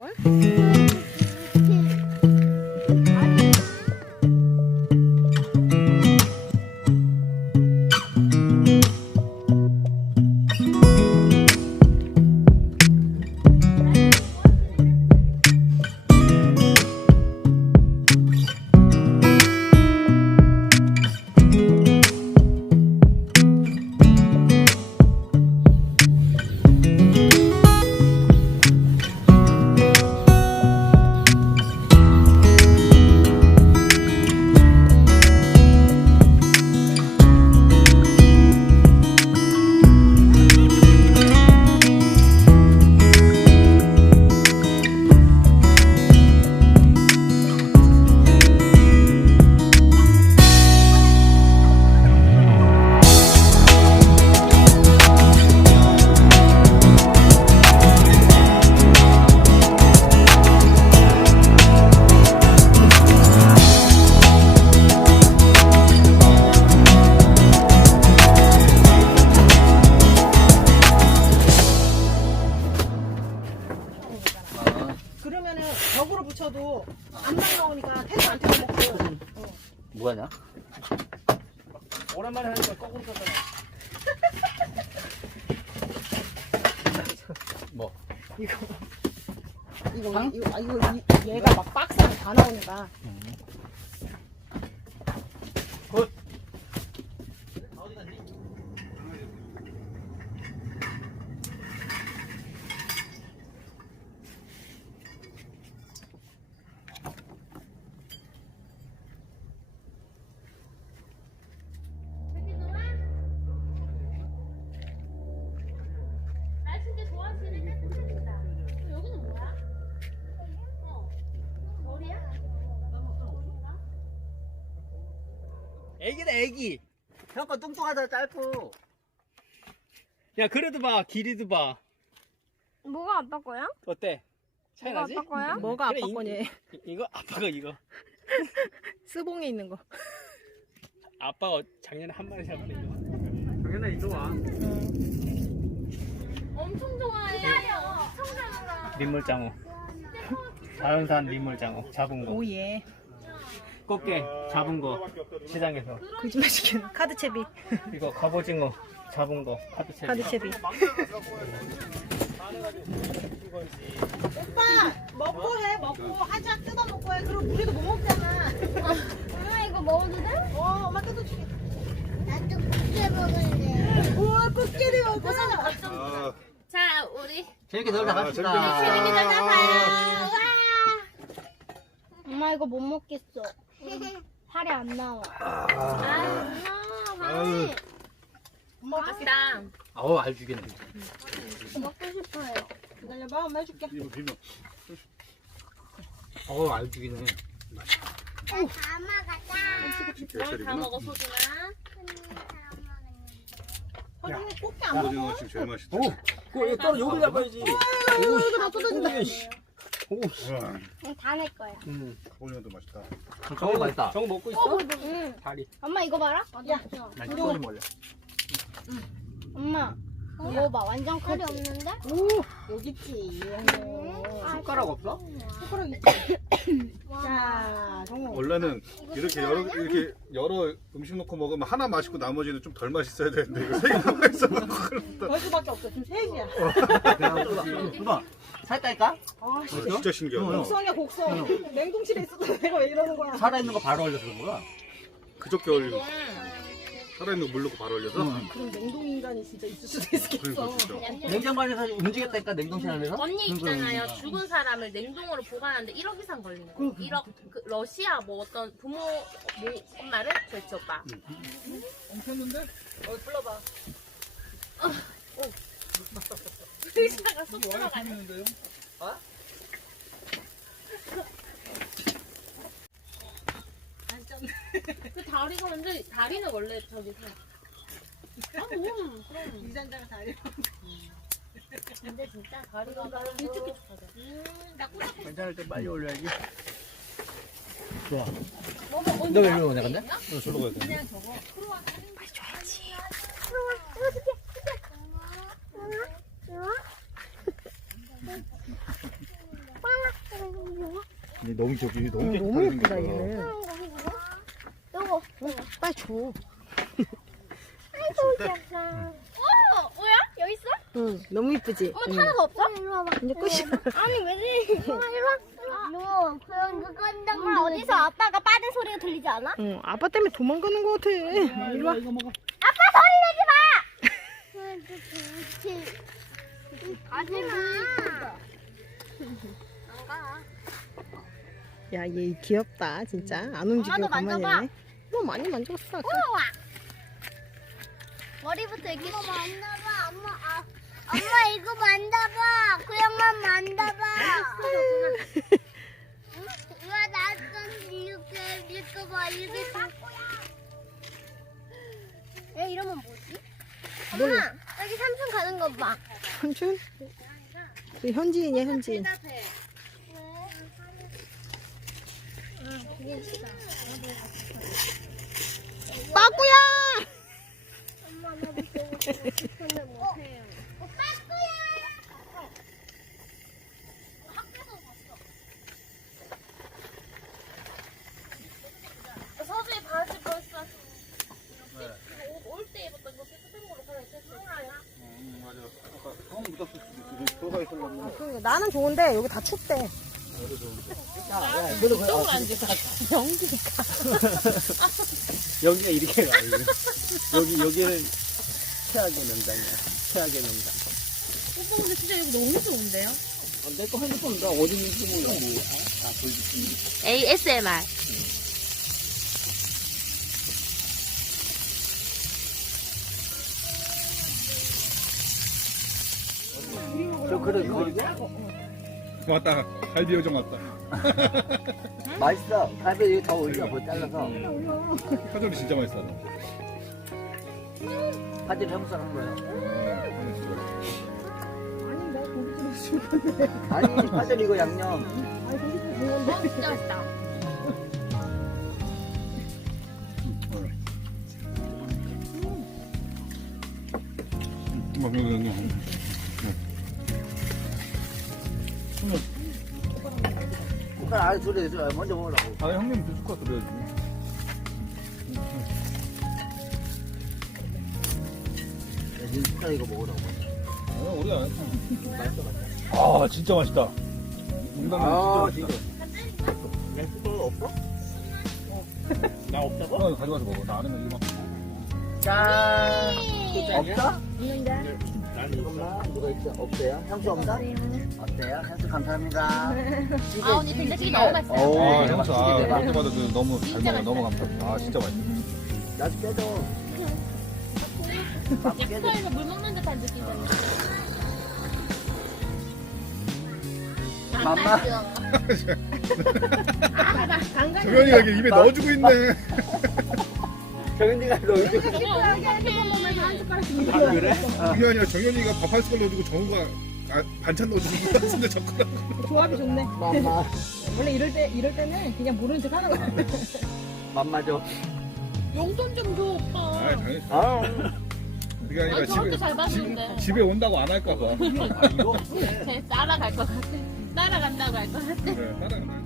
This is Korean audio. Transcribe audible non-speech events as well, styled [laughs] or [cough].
그 뭐? 이거 이거 아, 이거 이- 얘가 막 박스로 다 나오니까. 날 진짜 좋아하시는 따뜻해진다. 여기는 뭐야? 어. 머리야? 애기다 애기. 형 거 뚱뚱하다 짧고. 야 그래도 봐 길이도 봐. 뭐가 아빠 거야? 어때? 차이 뭐가 나지? 아빠 거야? 뭐가 그래, 아빠 이- 거니? 이- 이거 아빠가 이거. [laughs] 스봉에 있는 거. 아빠가 작년에 한 마리 잡았네 이거. 작년에 이거 와. 엄청 좋아해요. 청장어가. 민물장어. 자연산 민물장어 잡은 거. 오예. 꽃게 잡은 거 시장에서. 거짓말 시키는 [laughs] 카드 채비. 이거 갑오징어 잡은 거 카드 채. 카드 채비. 오빠 먹고 해 먹고 하자 뜯어 먹고 해. 그럼 우리도 못 먹잖아. 엄마 이거 먹어도 돼? 어 엄마 뜯어 줄게. 나도 국게 먹을래. 우와 꽃게를 먹어. 자, 우리 재밌게 놀다 아, 갑시다. 재밌게 재밌게 놀다 가요. 엄마 이거 못 먹겠어. [laughs] 살이 안 나와. 아, 엄마, 아유. 맛있다. 어우, 알 죽이네. 먹고 싶어요. 기다려봐 엄마 해줄게. 이거 비벼. 어우, 알 죽이네. 다 먹었다. 다. 먹어, 소준아. 허준이 꽃게 안 먹어. 오징어 지금 제일 맛있다. 오, 그 떨어 여기 잡아야지. 이거 다 쏟아진다. 오, 응, 다내 거야. 음. 오징어도 맛있다. 저거 맛있다. 저거 먹고 있어? 응. 다리. 엄마 이거 봐라. 야난 이거 좀 먹을래. 엄마 이거 봐. 완전 칼이 없는데? 오 여기 있지. 숟가락 없어? 숟가락 있지. [coughs] 자 정우. 원래는 이렇게 여러 이렇게 여러 음식 넣고 먹으면 하나 맛있고 나머지는 좀 덜 맛있어야 되는데 이거 세 개가 있어갖고 그런다. 벌주밖에 없어. 지금 세 개야. [laughs] 누나, 살딸까? 아 씨. 진짜 신기하다. 곡성이야 곡성. 냉동실에 있어도 내가 왜 이러는 거야. 살아있는 거 바로 올려서 그런 거야? 그저께 올리고 살아있는 거물 넣고 바로 올려서. 그럼 냉동 인간이 진짜 있을 수도 있겠어. 그러니까 진짜. 냉장고에서 움직였다니까, 냉동실 안에서? 언니 있잖아요. 죽은 사람을 냉동으로 보관하는데 1억 이상 걸리는 거. 1억 그 러시아 뭐 어떤 부모 뭐 엄마를 저희 오빠. 어, 불러봐. 의사가 쏙 들어가네. 그 다리가 완전 다리는 원래 저기 서 아, 음, 그럼. 이산장 다리. 근데 진짜 다리가 일찍 좋다. 괜찮을 때 빨리 올려야지. 너왜 이리 오냐, 근데? 너 저러 가야 돼. 얘 너무 저기 너무 응, 깨끗하게 너무 예쁘다 생겼어. 얘는. 요거. 빨리 줘. 아이고 귀엽다. 어 뭐야? 여기 있어? 응, 너무 이쁘지. 엄마 하나도 없어? 이리 와봐. 이제 끝이야. [laughs] 아니 왜 이래? 엄마 이리 와. 너 그럼 그거 엄마 어디서 아빠가 빠진 소리가 들리지 않아? 응, 아빠 때문에 도망가는 것 같아. 이리 와. 아빠 소리 내지 마. [laughs] 가지 마. 야, 얘 귀엽다, 진짜. 안 움직이고 엄마도 가만히 만져봐. 있네. 너 많이 만졌어. 아까. 우와. 머리부터 이렇게. 이거 만져봐, 엄마. 아, 엄마 이거 만져봐. 그냥만 만져봐. [laughs] 왜 나좀 이렇게 이렇게 봐 이렇게. 얘 이러면 뭐지? 엄마 여기 삼촌 가는 거 봐. 삼촌? 그 현지인이야, 현지인. 빠꾸야! 엄마 나 무서워. 근데 못해요. 어, 빠꾸야. 학교에서 봤어. 서주의 바지 벌써 올때 입었던 거 깨끗한 걸로 그래 됐어. 음, 맞아. 아까 형 묻었을 수도 있고 들어가 있으려면 그러니까 나는 좋은데 여기 다 춥대. 그래. 아, 여기가 이렇게 가. 여기, 여기는 최악의 명당이야. 최악의 명당. 오빠 근데 진짜 여기 너무 좋은데요? 아, 내거 핸드폰 나 어디 있는지 모르고. 아, 보여줄게. ASMR. 저, 그래, 그거. 왔다. 갈비 요정 왔다. 맛있어. 갈비 여기 더 올려, 뭐 잘라서. 파절이 진짜 맛있어. 파질 사람 거야. 아니, 파질 이거 양념. 어, 진짜 맛있다. 막 여기 여 기. 국가 아래 있어. 먼저 먹으라고. 아 형님 두 숟가락 그래야지. 야, 니 국가 이거 먹으라고. 아 우리 안. 아 진짜 맛있다. 농담이 아, 진짜 진짜. 맛있다. 야, 국가 없어? 나 없다고? 형 가져가서 먹어. 나 아니면 이거 막. 짠! 없어? 난 이거 잠깐만, 누가 있어? 없어요? 향수 없나? 어때요? 향수 감사합니다. 아 언니 된장찌개 너무 맛있어요. 오, 아 네, 형수 아 맛있게 올. 때마다 그 너무 잘 먹어. 너무. 감사합니다. 아 진짜 맛있어. 나도 빼줘. 밥 깨줘. 약수에서 물 먹는 듯한 느낌이잖아. 맘마. 정현이가 [laughs] 이렇게 입에 넣어주고 있네. 정현이가 너 요즘 아 그래? 그게 아니라 정현이가 밥 한 숟갈 넣어주고 정우가 아, 반찬 넣어주는 것 같은데 젓가락. 조합이 좋네. 맘마. [laughs] 원래 이럴 때 이럴 때는 그냥 모르는 척 하는 거야. [laughs] 맘마 줘. 용돈 좀줘 오빠. 아 당연히. 아, 그게 아니라 아니 저렇게 집에 잘 봐주는데. 집에 온다고 안 할까 봐. [laughs] 이거? 쟤 따라갈 것 같아. 따라간다고 할 것 같아. 그래, 따라가.